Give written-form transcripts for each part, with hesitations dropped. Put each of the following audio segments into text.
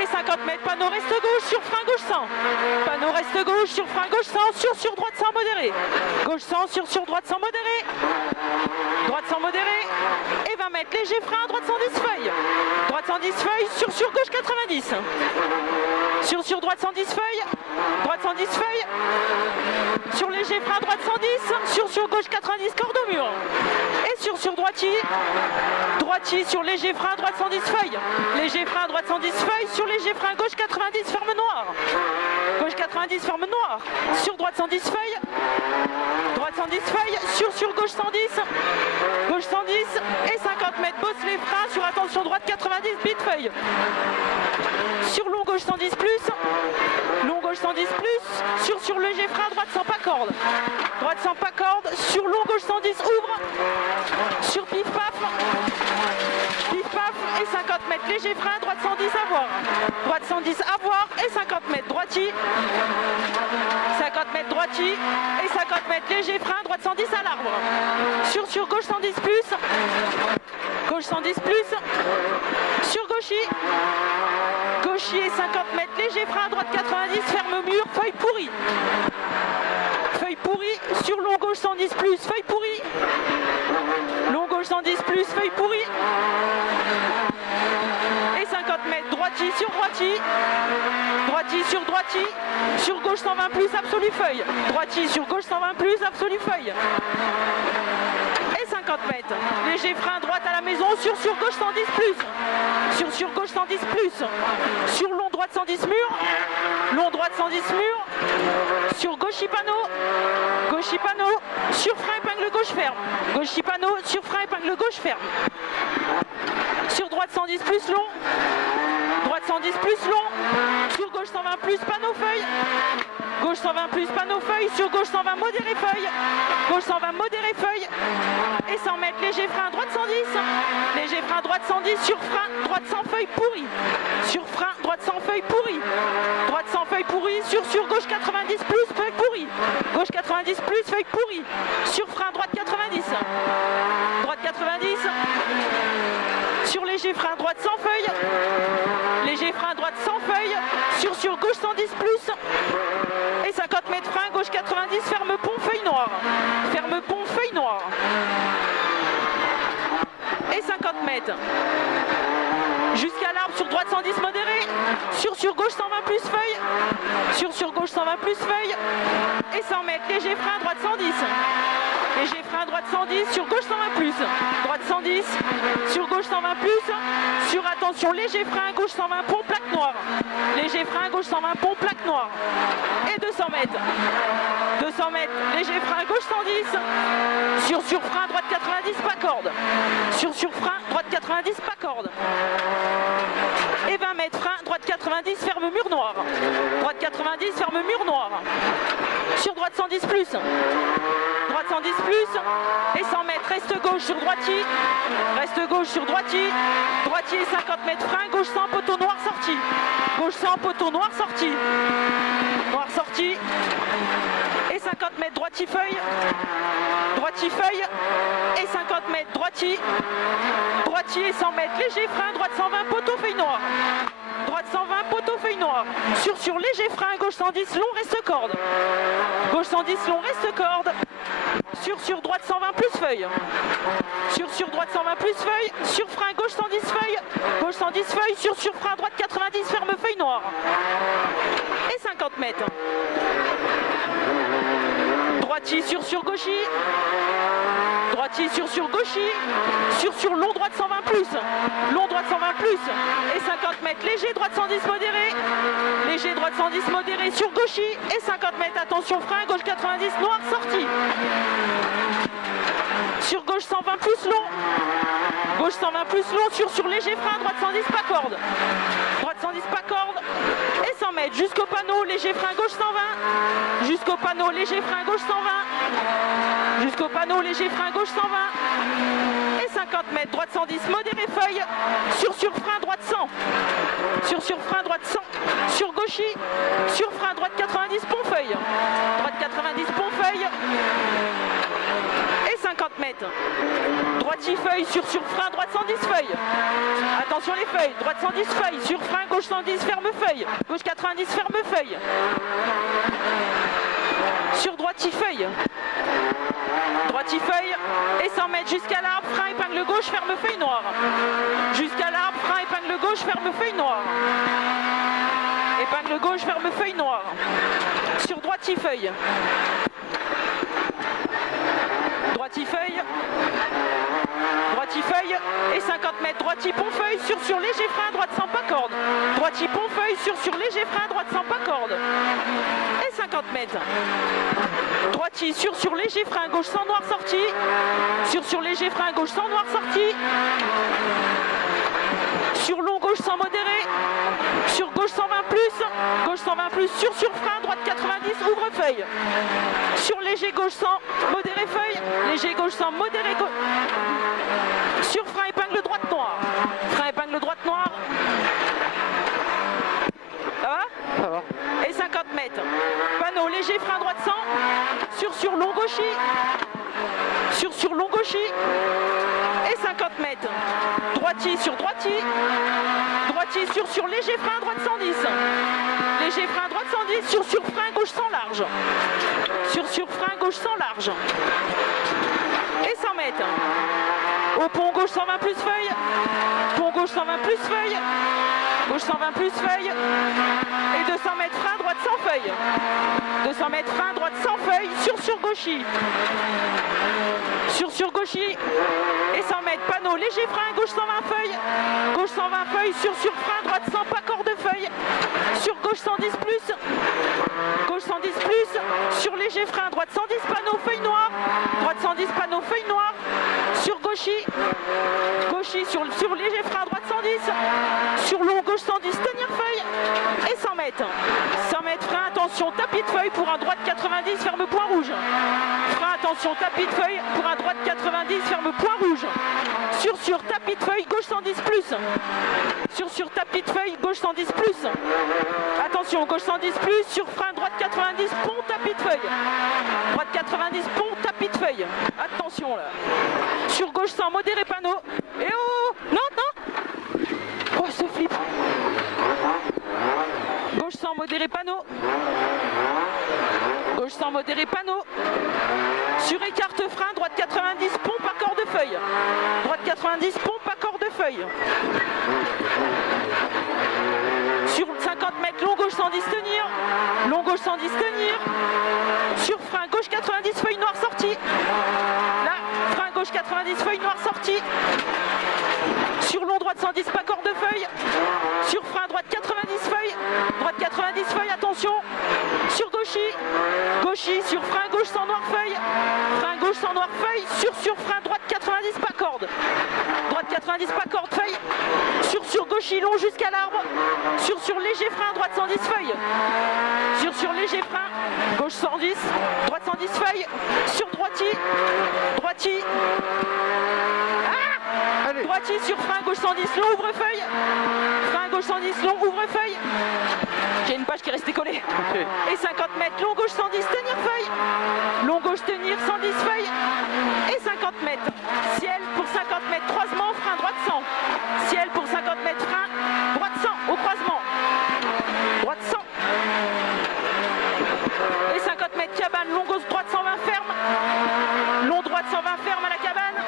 Et 50 mètres, panneau reste gauche, sur frein gauche 100. Panneau reste gauche, sur frein gauche 100, sur droite 100 modéré. Gauche 100, sur droite 100 modéré. Droite 100 modéré. Et 20 mètres, léger frein, droite 110 feuilles. Droite 110 feuilles, sur gauche 90. Sur droite 110 feuilles. Droite 110 feuilles. Sur léger frein, droite 110. Sur gauche 90, corde au mur. Et sur droitier. Droitier sur léger frein, droite 110 feuilles. Léger frein, droite 110 feuilles. Sur léger frein, gauche 90, ferme noire. Gauche 90, ferme noire. Sur droite 110 feuilles. Droite 110 feuilles. Sur gauche 110. Gauche 110 et 50 mètres. Bosse les freins. Sur attention droite 90, bite feuille. Sur long gauche 110 plus. Long gauche 110 plus. Sur léger frein, droite sans pas corde. Droite sans pas corde. Sur long gauche 110, ouvre. Sur pif paf. Pif paf et 50 mètres. Léger frein, droite 110 à voir. Droite 110 à voir et 50 mètres. Droitier. 50 mètres droitier et 50 mètres. Léger frein, droite 110 à l'arbre. Sur gauche 110 plus. Gauche 110 plus. Sur gaucher. Gaucher 50 mètres. Léger frein, droite 90. Ferme mur. Feuille pourrie. Feuille pourrie. Sur long gauche 110 plus. Feuille pourrie. Long gauche 110 plus. Feuille pourrie. Et 50 mètres. Droitier sur droitier. Droitier sur droitier. Sur gauche 120 plus. Absolue feuille. Droitier sur gauche 120 plus. Absolue feuille. Et 50 mètres. Léger frein droite à la maison. Sur gauche 110 plus. Sur gauche 110 plus. Sur long droite 110 mur. Long droite 110 mur. Sur gauche panneau. Gauche panneau. Sur frein épingle gauche ferme. Gauche panneau. Sur frein épingle gauche ferme. Sur droite 110 plus long. Droite 110 plus long. Sur gauche 120 plus panneau feuille. Gauche 120 plus panneau feuille. Sur gauche 120 modéré feuille. Gauche 120 modéré feuille. Et 100 mètres. Léger frein droite 110. Léger frein droite 110. Sur frein droite 100 feuilles pourrie. Sur frein droite 100 feuilles pourrie. Droite 100 feuilles pourrie. Sur gauche 90 plus feuille pourrie. Gauche 90 plus feuille pourrie. Sur frein droite 90. Droite 90. Sur léger frein droite 100 feuilles. Léger frein droite 100 feuilles. Sur gauche 110 plus. Et 50 mètres frein gauche 90. Ferme pont feuille noire. Ferme pont feuille noire. Et 50 mètres. Jusqu'à l'arbre sur droite 110 modéré. Sur gauche 120 plus feuille. Sur gauche 120 plus feuille. Et 100 mètres. Léger frein droite 110. Léger frein droite 110, sur gauche 120 plus. Droite 110, sur gauche 120 plus. Sur attention, léger frein, gauche 120 pont, plaque noire. Léger frein, gauche 120 pont, plaque noire. Et 200 mètres. 200 mètres, léger frein, gauche 110. Sur frein, droite 90, pas corde. Sur frein, droite 90, pas corde. Et 20 mètres, frein, droite 90, ferme mur noir. Droite 90, ferme mur noir. Sur droite 110 plus. Droite 110 plus. Et 100 mètres, reste gauche sur droitier. Reste gauche sur droitier. Droitier 50 mètres, frein, gauche 100, poteau noir sorti. Gauche 100, poteau noir sorti. Noir sorti. Et 50 mètres, droitier feuille. Droitier feuille. Et 50 mètres, droitier. Droitier 100 mètres, léger frein, droite 120, poteau feuille noire. Droite 120, poteau feuille noire. Sur léger frein, gauche 110, long, reste corde. Gauche 110, long, reste corde. Sur droite 120 plus feuille. Sur droite 120 plus feuille. Sur frein, gauche 110 feuille. Gauche 110 feuille. Sur frein, droite 90, ferme feuille noire. Et 50 mètres. Droitier sur gaucher. Droitier sur gaucher. Sur long droite 120 plus. Long droite 120 plus. Et 50 mètres. Léger droite 110 modéré. Léger droite 110 modéré sur gaucher. Et 50 mètres. Attention frein. Gauche 90 noir sorti. Sur gauche 120 plus long. Gauche 120 plus long. Sur léger frein. Droite 110 pas corde. Droite 110 pas corde. Et 100 mètres. Jusqu'au panneau. Léger frein gauche 120. Jusqu'au panneau. Léger frein gauche 120. Jusqu'au panneau. Léger frein gauche 120. Et 50 mètres. Droite 110. Modéré feuille. Sur frein droite 100. Sur frein droite 100. Sur gaucher. Sur frein droite 90 pont feuille. Droite 90 pont feuille. Et 50 50 mètres. Droitier feuille sur frein, droite 110 feuille. Attention les feuilles, droite 110 feuille, sur frein, gauche 110, ferme feuille. Gauche 90, ferme feuille. Sur droitier feuille. Droitier feuille et 100 mètres jusqu'à l'arbre, frein, épingle gauche, ferme feuille noire. Jusqu'à l'arbre, frein, épingle gauche, ferme feuille noire. Épingle gauche, ferme feuille noire. Sur droitier feuille. Droitier feuille. Droitier feuille et 50 mètres. Droitier pont feuille sur léger frein, droite sans pas corde. Droitier pont feuille sur léger frein, droite sans pas corde. Et 50 mètres. Droitier sur léger frein, gauche sans noir sorti. Sur léger frein, gauche sans noir sorti. Sur long gauche sans modéré. Sur gauche 120 plus. Gauche 120 plus sur frein, droite 90, ouvre feuille. Sur léger gauche 100, modéré feuille. Léger gauche 100, modéré gauche. Sur frein épingle droite noire. Frein épingle droite noire. Ça va? Ça va. Et 50 mètres. Panneau léger frein droite 100. Sur long gauchy. Sur long gauchy. Et 50 mètres. Droitier sur droitier. Droitier sur léger frein droite 110. Léger frein droite 110 sur frein gauche sans large. Sur frein gauche sans large. Et 100 mètres. Au pont gauche 120 plus feuille. Pont gauche 120 plus feuille. Gauche 120 plus feuille. Et 200 mètres frein droite sans feuille. 200 mètres frein droite sans feuille sur gauchy. Sur gauchy. Et 100 mètres panneau léger frein gauche 120 feuilles. Gauche 120 feuilles sur frein droite sans pas corde feuille. Sur gauche 110 plus. Gauche 110 plus. Sur léger frein droite 110 panneau feuille noire. Droite 110 panneau feuille noire. Sur gauchy. Gauchy sur léger frein droite 110. Sur long gauche 110 tenir feuille. Et 100 mètres. 100 mètres frein attention tapis de feuille pour un droite 90 ferme point rouge. Frein attention tapis de feuille pour un droite 90 ferme point rouge. Sur tapis de feuille gauche 110 plus. Sur tapis de feuille gauche 110 plus. Attention gauche 110 plus sur frein droite 90 pont tapis de feuille. Droite 90 pont tapis de feuille. Attention là. Sur gauche 100 modéré panneau. Et oh non. Oh ce flip. Gauche 100 modéré panneau. Gauche 100 modéré panneau. Sur écarte frein, droite 90, pompe à corde feuille. Droite 90, pompe à corde feuille. Sur 50 mètres, long gauche 110 tenir. Long gauche 110 tenir. Sur frein, gauche 90, feuille noire sortie. Là, frein gauche 90, feuille noire sortie. Sur long droite 110, pas corde feuille. Sur frein droite 90 feuilles. Droite 90 feuilles, attention. Sur gauchy. Gauchy, sur frein gauche sans noir feuille. Frein gauche sans noir feuille. Sur frein droite 90, pas corde. Droite 90, pas corde feuille. Sur gauchy, long jusqu'à l'arbre. Sur léger frein, droite 110 feuilles. Sur léger frein, gauche 110, droite 110 feuilles. Sur droitier. Droitier. Droitier sur frein gauche 110 long ouvre feuille. Frein gauche 110 long ouvre feuille. J'ai une page qui est restée collée. Okay. Et 50 mètres long gauche 110 tenir feuille. Long gauche tenir 110 feuilles. Et 50 mètres. Ciel pour 50 mètres croisement frein droite 100. Ciel pour 50 mètres frein droite 100 au croisement. Droite 100. Et 50 mètres cabane long gauche droite 120 ferme. Long droite 120 ferme à la cabane.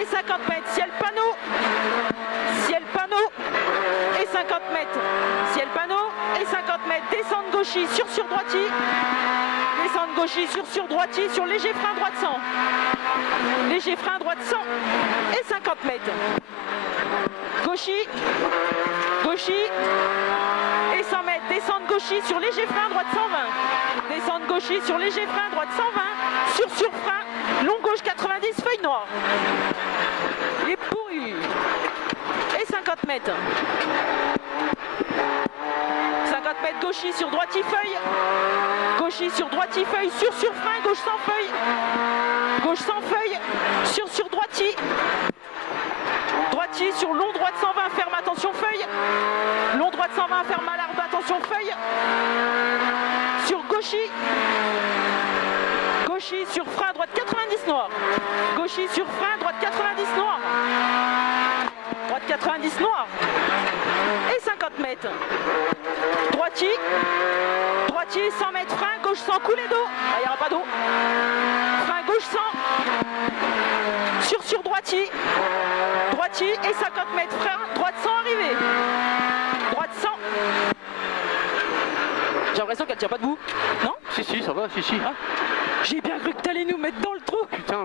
Et 50 mètres ciel panneau. Ciel panneau. Et 50 mètres ciel panneau. Et 50 mètres descente gauchy sur droitier. Descente gauchy sur droitier sur léger frein droite 100. Léger frein droite 100. Et 50 mètres. Gauchy. Gauchy. Et 100 mètres descente gauchy sur léger frein droite 120. Descente gauchy sur léger frein droite 120. Sur frein long gauche 90 feuille noire. Et pourru. Et 50 mètres. 50 mètres gauchy sur droitier feuille. Gauchy sur droitier feuille. Sur frein gauche sans feuille. Gauche sans feuille. Sur droitier. Droitier sur long droite 120 ferme attention feuille. Long droite 120 ferme à l'arbre attention feuille. Sur gauchy. Gauchis sur frein, droite 90 noir. Gauchis sur frein, droite 90 noir. Droite 90 noir. Et 50 mètres. Droitier. Droitier 100 mètres frein, gauche 100, coulée d'eau. Ah, il n'y aura pas d'eau. Frein gauche 100. Sur droitier. Droitier et 50 mètres frein, droite 100 arrivée. Droite 100. J'ai l'impression qu'elle tient pas debout. Non? Si, ça va, si. Ah. J'ai bien cru que t'allais nous mettre dans le trou. Putain.